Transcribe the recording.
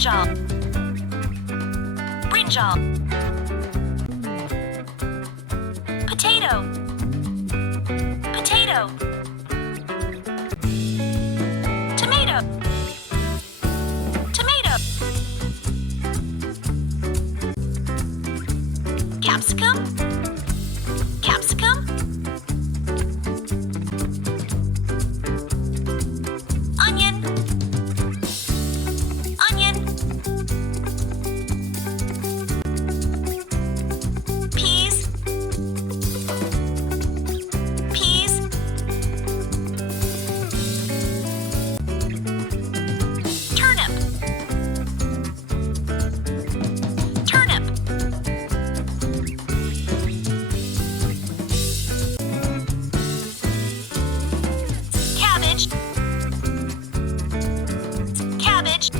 brinjal, brinjal, potato, potato, tomato, tomato, capsicum, capsicum, onion, onion, peas, peas, turnip, turnip, cabbage, cabbage,